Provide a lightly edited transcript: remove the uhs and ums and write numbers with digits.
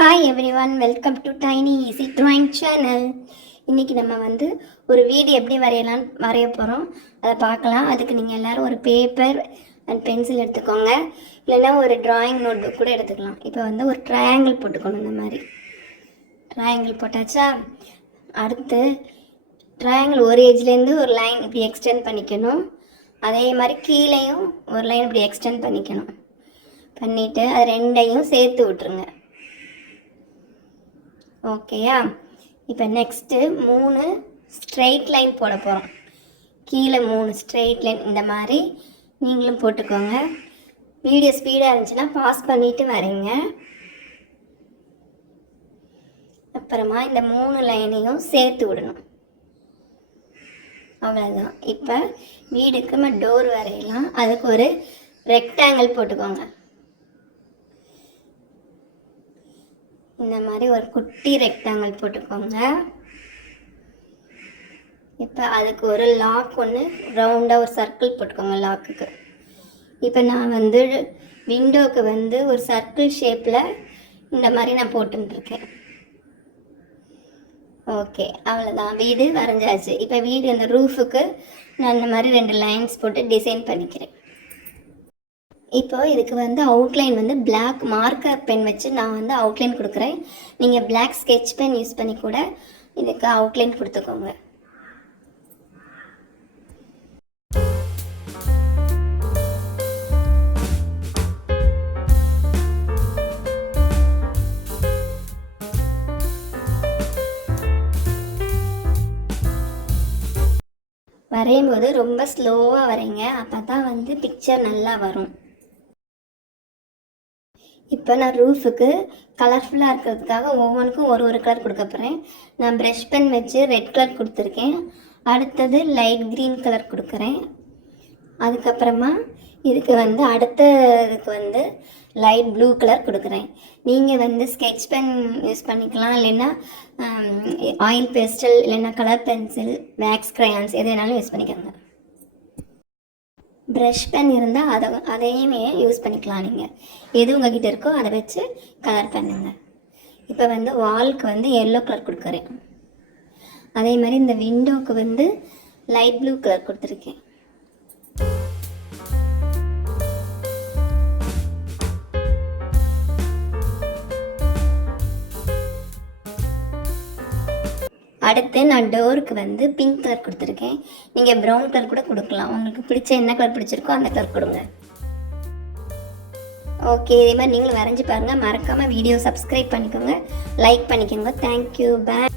Hi every one, welcome to tiny easy drawing channel. இன்றைக்கி நம்ம ஒரு வீடு எப்படி வரைய போகிறோம் அதை பார்க்கலாம். அதுக்கு நீங்கள் எல்லோரும் ஒரு பேப்பர் அண்ட் பென்சில் எடுத்துக்கோங்க, இல்லைன்னா ஒரு ட்ராயிங் நோட் புக் கூட எடுத்துக்கலாம். இப்போ ஒரு ட்ரையாங்கிள் போட்டுக்கணும். இந்த மாதிரி ட்ரையாங்கிள் போட்டாச்சா? அடுத்து ட்ரையாங்கிள் ஒரு ஏஜ்லேருந்து ஒரு லைன் இப்படி எக்ஸ்டெண்ட் பண்ணிக்கணும். அதே மாதிரி கீழேயும் ஒரு லைன் இப்படி எக்ஸ்டெண்ட் பண்ணிக்கணும். பண்ணிவிட்டு அது ரெண்டையும் சேர்த்து விட்டுருங்க. ஓகேயா? இப்போ நெக்ஸ்ட்டு 3 ஸ்ட்ரெயிட் லைன் போட போகிறோம். கீழே 3 ஸ்ட்ரெயிட் லைன் இந்த மாதிரி நீங்களும் போட்டுக்கோங்க. வீடியோ ஸ்பீடாக இருந்துச்சுன்னா பாஸ் பண்ணிவிட்டு வரீங்க. அப்புறமா இந்த 3 லைனையும் சேர்த்து விடணும். அவ்வளோதான். இப்போ வீடுக்கு நம்ம டோர் வரையலாம். அதுக்கு ஒரு ரெக்டாங்கிள் போட்டுக்கோங்க. இந்த மாதிரி ஒரு குட்டி ரெக்டாங்கிள் போட்டுக்கோங்க. இப்போ அதுக்கு ஒரு லாக் ஒன்று ரவுண்டாக ஒரு சர்க்கிள் போட்டுக்கோங்க லாக்குக்கு. இப்போ நான் விண்டோவுக்கு ஒரு சர்க்கிள் ஷேப்பில் இந்த மாதிரி நான் போட்டுருக்கேன். ஓகே, அவ்வளோதான். வீடு வரைஞ்சாச்சு. இப்போ வீடு அந்த ரூஃபுக்கு நான் இந்த மாதிரி 2 லைன்ஸ் போட்டு டிசைன் பண்ணிக்கிறேன். இப்போ இதுக்கு அவுட்லைன் பிளாக் மார்க்கர் பென் வச்சு நான் அவுட்லைன் கொடுக்குறேன். நீங்கள் பிளாக் ஸ்கெட்ச் பென் யூஸ் பண்ணி கூட இதுக்கு அவுட்லைன் கொடுத்துக்கோங்க. வரையும் போது ரொம்ப ஸ்லோவாக வரைங்க, அப்போ தான் பிக்சர் நல்லா வரும். இப்போ நான் ரூஃபுக்கு கலர்ஃபுல்லாக இருக்கிறதுக்காக ஒவ்வொன்றுக்கும் ஒரு கலர் கொடுக்க போகிறேன். நான் ப்ரஷ் பென் வச்சு ரெட் கலர் கொடுத்துருக்கேன். அடுத்தது லைட் க்ரீன் கலர் கொடுக்குறேன். அதுக்கப்புறமா இதுக்கு அடுத்ததுக்கு லைட் ப்ளூ கலர் கொடுக்குறேன். நீங்கள் ஸ்கெட்ச் பென் யூஸ் பண்ணிக்கலாம், இல்லைன்னா ஆயில் பேஸ்டல், இல்லைன்னா கலர் பென்சில், வேக்ஸ் க்ரையான்ஸ் எது வேணாலும் யூஸ் பண்ணிக்கோங்க. ப்ரஷ் பென் இருந்தால் அதையுமே யூஸ் பண்ணிக்கலாம். நீங்கள் எது உங்கள்கிட்ட இருக்கோ அதை வச்சு கலர் பண்ணுங்க. இப்போ வால்க்கு எல்லோ கலர் கொடுக்குறேன். அதே மாதிரி இந்த விண்டோவுக்கு லைட் ப்ளூ கலர் கொடுத்துருக்கேன். அடுத்து நான் டோருக்கு பிங்க் கலர் கொடுத்துருக்கேன். நீங்கள் ப்ரௌன் கலர் கூட கொடுக்கலாம். உங்களுக்கு பிடிச்ச என்ன கலர் பிடிச்சிருக்கோ அந்த கலர் கொடுங்க. ஓகே, இதே மாதிரி நீங்களும் வரைஞ்சி பாருங்கள். மறக்காமல் வீடியோ சப்ஸ்கிரைப் பண்ணிக்கோங்க, லைக் பண்ணிக்கோங்க. தேங்க்யூ, பாய்.